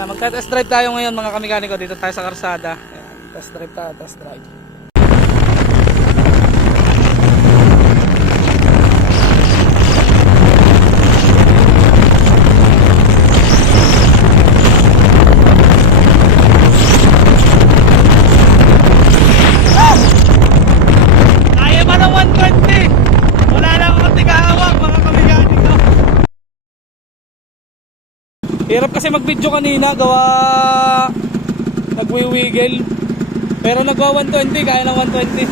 Magta-test drive tayo ngayon mga kamikaniko, dito tayo sa karsada. Ayan, test drive tayo, test drive. Kaya pa ng 120! Wala na akong tigahawak mga kamikaniko. Hirap kasi mag-video kanina, gawa nagwiwiggle. Pero nagwa 120, kaya ng 120.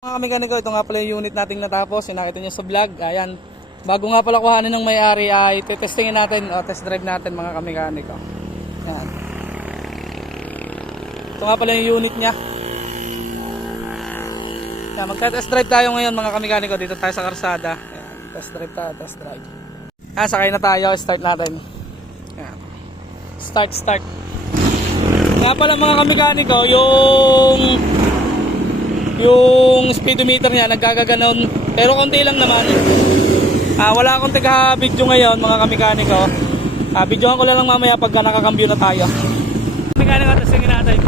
Mga kamikaniko, ito nga pala yung unit nating natapos. Yung nakita nyo sa vlog. Ayan, bago nga pala kuhanin ng may-ari ay testingin natin, o test drive natin mga kamikaniko. Ayan. Ito nga pala yung unit nya. Ayan, magta-test drive tayo ngayon mga kamikaniko, dito tayo sa karsada. Test drive tayo, test drive. Sakay na tayo, start natin. Ayan. Start. Nga pala mga kamikaniko, yung speedometer niya nagkakaganon, pero konti lang naman. Wala akong taga-video ngayon mga kamikaniko. Videohan ko lang mamaya pagka nakakambyo na tayo. Kamikaniko, testingin natin.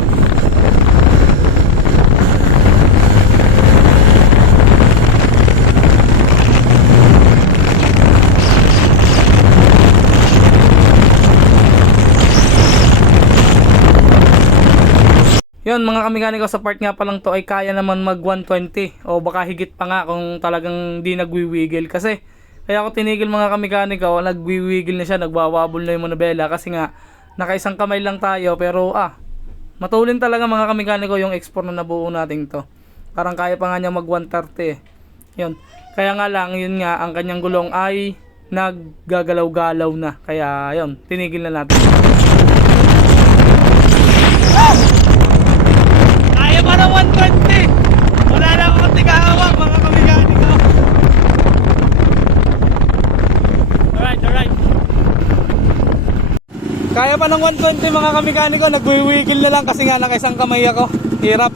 Yun mga kamikaniko, sa part nga pa lang to ay kaya naman mag 120 o baka higit pa nga kung talagang di nagwiwiggle. Kasi kaya ako tinigil mga kamikaniko, nagwiwiggle na siya, nagwawabol na yung manubela kasi nga nakaisang kamay lang tayo. Pero matulin talaga mga kamikaniko yung export na nabuo natin to. Parang kaya pa nga niya mag 130 Yun. Kaya nga lang, yun nga, ang kanyang gulong ay naggagalaw-galaw na. Kaya yun, tinigil na natin. Kaya pa ng 120! Wala na akong tigahawak mga kamikaniko. Alright. Kaya pa ng 120 mga kamikaniko, nagwiwiggle na lang kasi nga nakaisang kamay ako. Hirap.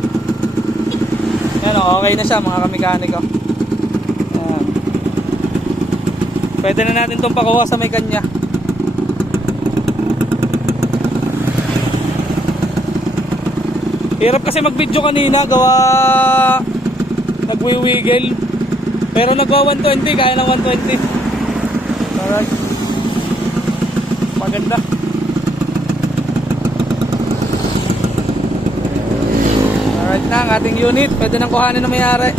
Yan okay na siya mga kamikaniko. Yan. Pwede na natin itong pakuha sa may kanya. Hirap kasi mag-video kanina, gawa nagwiwiggle. Pero nagwa 120, kaya ng 120. Alright. Maganda. Alright na ang ating unit. Pwede nang kuhanin na may-ari.